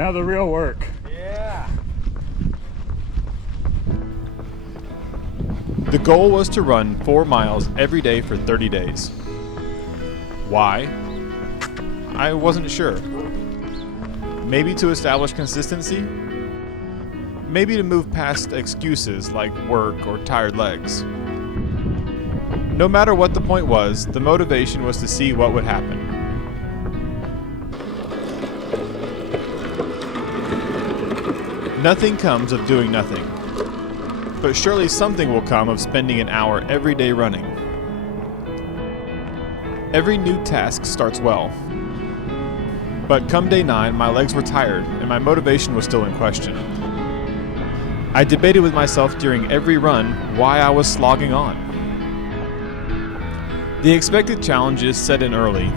Now the real work. Yeah. The goal was to run 4 miles every day for 30 days. Why? I wasn't sure. Maybe to establish consistency? Maybe to move past excuses like work or tired legs. No matter what the point was, the motivation was to see what would happen. Nothing comes of doing nothing, but surely something will come of spending an hour every day running. Every new task starts well, but come day 9, my legs were tired and my motivation was still in question. I debated with myself during every run why I was slogging on. The expected challenges set in early.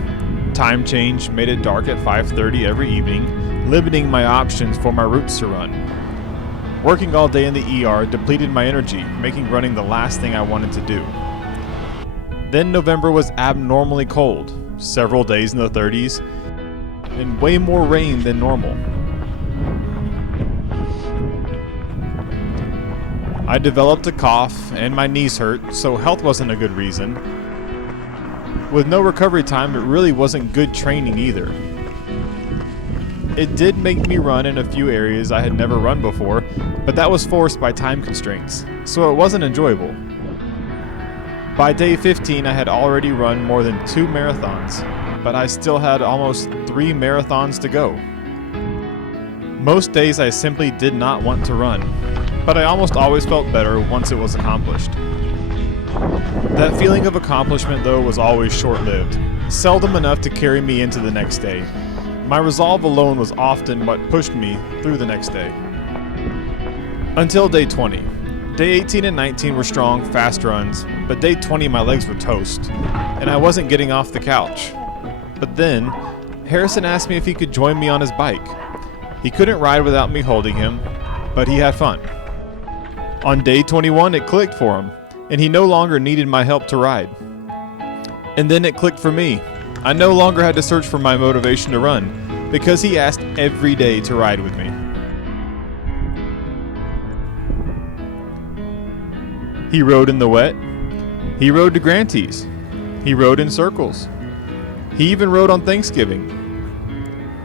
Time change made it dark at 5:30 every evening, limiting my options for my routes to run. Working all day in the ER depleted my energy, making running the last thing I wanted to do. Then November was abnormally cold, several days in the 30s, and way more rain than normal. I developed a cough and my knees hurt, so health wasn't a good reason. With no recovery time, it really wasn't good training either. It did make me run in a few areas I had never run before, but that was forced by time constraints, so it wasn't enjoyable. By day 15, I had already run more than 2 marathons, but I still had almost 3 marathons to go. Most days I simply did not want to run, but I almost always felt better once it was accomplished. That feeling of accomplishment, though, was always short-lived, seldom enough to carry me into the next day. My resolve alone was often what pushed me through the next day. Until day 20. Day 18 and 19 were strong, fast runs, but day 20 my legs were toast, and I wasn't getting off the couch. But then, Harrison asked me if he could join me on his bike. He couldn't ride without me holding him, but he had fun. On day 21 it clicked for him, and he no longer needed my help to ride. And then it clicked for me. I no longer had to search for my motivation to run, because he asked every day to ride with me. He rode in the wet. He rode to Grantees. He rode in circles. He even rode on Thanksgiving.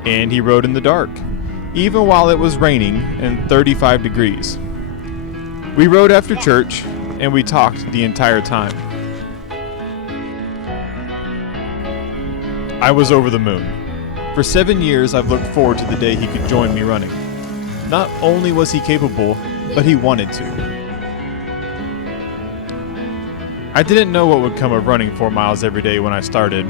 And he rode in the dark, even while it was raining and 35 degrees. We rode after church, and we talked the entire time. I was over the moon. For 7 years, I've looked forward to the day he could join me running. Not only was he capable, but he wanted to. I didn't know what would come of running 4 miles every day when I started,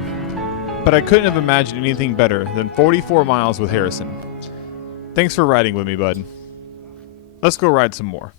but I couldn't have imagined anything better than 44 miles with Harrison. Thanks for riding with me, bud. Let's go ride some more.